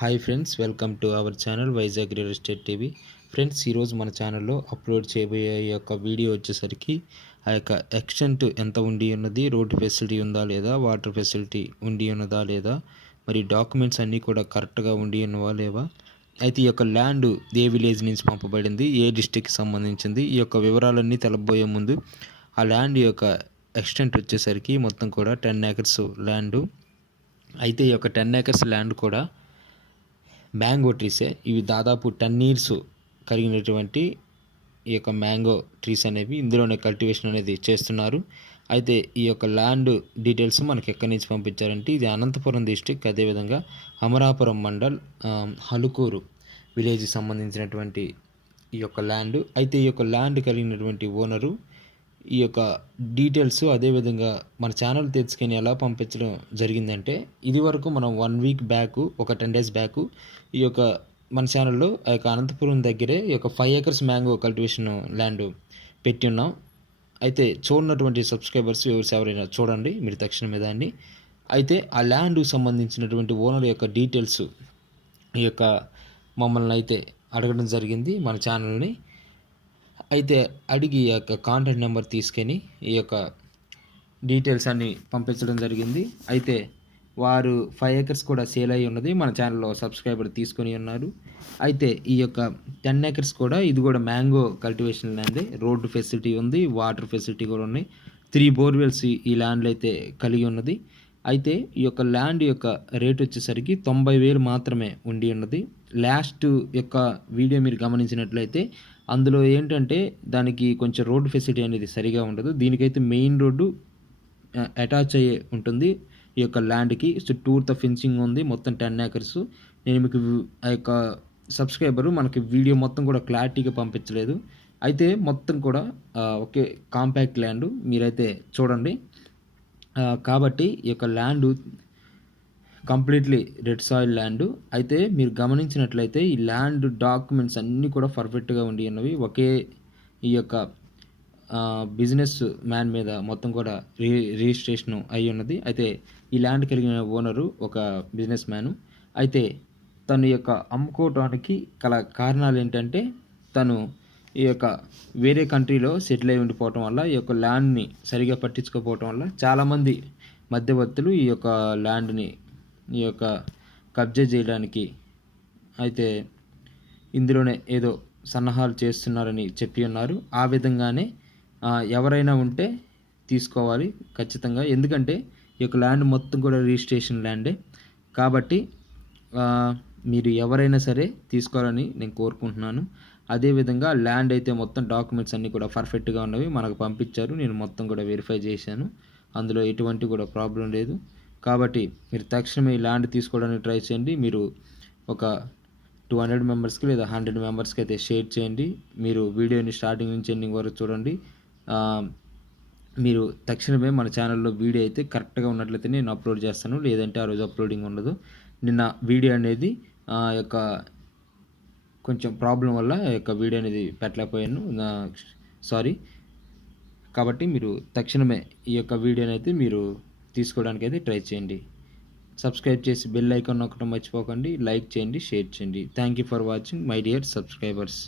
Hi friends welcome to our channel Vizag real estate TV friends ఈరోజు మన ఛానల్లో upload చేయబోయే యొక్క వీడియో వచ్చేసరికి ఆ యొక్క ఎక్స్టెంట్ ఎంత ఉండి ఉన్నది రోడ్డు ఫెసిలిటీ ఉందా లేదా వాటర్ ఫెసిలిటీ ఉండి ఉన్నదా లేదా మరి డాక్యుమెంట్స్ అన్నీ కూడా కరెక్ట్గా ఉండి ఉన్నవా లేవా అయితే ఈ యొక్క ల్యాండ్ ఏ విలేజ్ నుంచి పంపబడింది ఏ డిస్టిక్కి సంబంధించింది ఈ యొక్క వివరాలన్నీ తెలబోయే ముందు ఆ ల్యాండ్ యొక్క ఎక్స్టెంట్ వచ్చేసరికి మొత్తం కూడా టెన్ ఏకర్స్ ల్యాండ్ అయితే ఈ యొక్క టెన్ ఏకర్స్ ల్యాండ్ కూడా మ్యాంగో ట్రీసే. ఇవి దాదాపు టెన్ ఇయర్స్ కలిగినటువంటి ఈ యొక్క మ్యాంగో ట్రీస్ అనేవి ఇందులోనే కల్టివేషన్ అనేది చేస్తున్నారు. అయితే ఈ యొక్క ల్యాండ్ డీటెయిల్స్ మనకి ఎక్కడి నుంచి పంపించారంటే ఇది అనంతపురం డిస్టిక్ అదేవిధంగా అమరాపురం మండల్ హలుకూరు విలేజ్కి సంబంధించినటువంటి ఈ యొక్క ల్యాండ్. అయితే ఈ యొక్క ల్యాండ్ కలిగినటువంటి ఓనరు ఈ యొక్క డీటెయిల్స్ అదేవిధంగా మన ఛానల్ తెచ్చుకొని ఎలా పంపించడం జరిగిందంటే ఇది వరకు మనం వన్ వీక్ బ్యాక్ ఒక టెన్ డేస్ బ్యాక్ ఈ యొక్క మన ఛానల్లో ఆ యొక్క అనంతపురం దగ్గరే ఈ యొక్క five acres mango cultivation land పెట్టి ఉన్నాం. అయితే చూడనటువంటి సబ్స్క్రైబర్స్ వ్యూవర్స్ ఎవరైనా చూడండి మీరు తక్షణమే దాన్ని. అయితే ఆ ల్యాండ్కు సంబంధించినటువంటి ఓనర్ యొక్క డీటెయిల్స్ ఈ యొక్క మమ్మల్ని అయితే అడగడం జరిగింది మన ఛానల్ని అయితే అడిగి ఈ యొక్క కాంటాక్ట్ నెంబర్ తీసుకొని ఈ యొక్క డీటెయిల్స్ అన్ని పంపించడం జరిగింది. అయితే వారు ఫైవ్ ఏకర్స్ కూడా సేల్ అయి ఉన్నది. మన ఛానల్లో సబ్స్క్రైబర్ తీసుకొని ఉన్నారు. అయితే ఈ యొక్క టెన్ ఏకర్స్ కూడా ఇది కూడా mango cultivation land road facility ఉంది వాటర్ ఫెసిలిటీ కూడా ఉన్నాయి. త్రీ బోర్వెల్స్ ఈ ల్యాండ్లో అయితే కలిగి ఉన్నది. అయితే ఈ యొక్క ల్యాండ్ యొక్క రేట్ వచ్చేసరికి తొంభై వేలు మాత్రమే ఉండి ఉన్నది. లాస్ట్ యొక్క వీడియో మీరు గమనించినట్లయితే అందులో ఏంటంటే దానికి కొంచెం రోడ్డు ఫెసిలిటీ అనేది సరిగా ఉండదు. దీనికైతే మెయిన్ రోడ్డు అటాచ్ అయ్యే ఉంటుంది. ఈ యొక్క ల్యాండ్కి చుట్టూర్త ఫెన్సింగ్ ఉంది. మొత్తం టెన్ ఏకర్స్. నేను మీకు ఆ యొక్క సబ్స్క్రైబరు మనకి వీడియో మొత్తం కూడా క్లారిటీగా పంపించలేదు. అయితే మొత్తం కూడా ఓకే ఒకే కాంపాక్ట్ ల్యాండ్ మీరైతే చూడండి. కాబట్టి ఈ యొక్క land completely red soil land. అయితే మీరు గమనించినట్లయితే ఈ ల్యాండ్ డాక్యుమెంట్స్ అన్నీ కూడా పర్ఫెక్ట్గా ఉండి ఉన్నవి. ఒకే ఈ యొక్క బిజినెస్ మ్యాన్ మీద మొత్తం కూడా రి రిజిస్ట్రేషన్ అయి ఉన్నది. అయితే ఈ ల్యాండ్ కలిగిన ఓనరు ఒక బిజినెస్ మ్యాను. అయితే తను యొక్క అమ్ముకోవడానికి గల కారణాలు ఏంటంటే తను ఈ యొక్క వేరే కంట్రీలో సెటిల్ అయి ఉండిపోవటం వల్ల ఈ యొక్క ల్యాండ్ని సరిగా పట్టించుకోకపోవటం వల్ల చాలామంది మధ్యవర్తులు ఈ యొక్క ల్యాండ్ని ఈ యొక్క కబ్జా చేయడానికి అయితే ఇందులోనే ఏదో సన్నాహాలు చేస్తున్నారని చెప్పి ఉన్నారు. ఆ విధంగానే ఎవరైనా ఉంటే తీసుకోవాలి ఖచ్చితంగా. ఎందుకంటే ఈ యొక్క ల్యాండ్ మొత్తం కూడా రిజిస్ట్రేషన్ ల్యాండే. కాబట్టి మీరు ఎవరైనా సరే తీసుకోవాలని నేను కోరుకుంటున్నాను. అదేవిధంగా ల్యాండ్ అయితే మొత్తం డాక్యుమెంట్స్ అన్నీ కూడా పర్ఫెక్ట్గా ఉన్నవి మనకు పంపించారు. నేను మొత్తం కూడా వెరిఫై చేశాను. అందులో ఎటువంటి కూడా ప్రాబ్లం లేదు. కాబట్టి మీరు తక్షణమే ఈ ల్యాండ్ తీసుకోవడానికి ట్రై చేయండి. మీరు ఒక టూ హండ్రెడ్ మెంబర్స్కి లేదా హండ్రెడ్ మెంబర్స్కి అయితే షేర్ చేయండి. మీరు వీడియోని స్టార్టింగ్ నుంచి ఎండింగ్ వరకు చూడండి. మీరు తక్షణమే మన ఛానల్లో వీడియో అయితే కరెక్ట్గా ఉన్నట్లయితే నేను అప్లోడ్ చేస్తాను. లేదంటే ఆ రోజు అప్లోడింగ్ ఉండదు. నిన్న వీడియో అనేది యొక్క కొంచెం ప్రాబ్లం వల్ల ఈ యొక్క వీడియో అనేది పెట్టలేకపోయాను. సారీ. కాబట్టి మీరు తక్షణమే ఈ యొక్క వీడియోని అయితే మీరు తీసుకోవడానికి అయితే ట్రై చేయండి. సబ్స్క్రైబ్ చేసి బెల్ ఐకాన్ నొక్కడం మర్చిపోకండి. లైక్ చేయండి షేర్ చేయండి. Thank you for watching my dear subscribers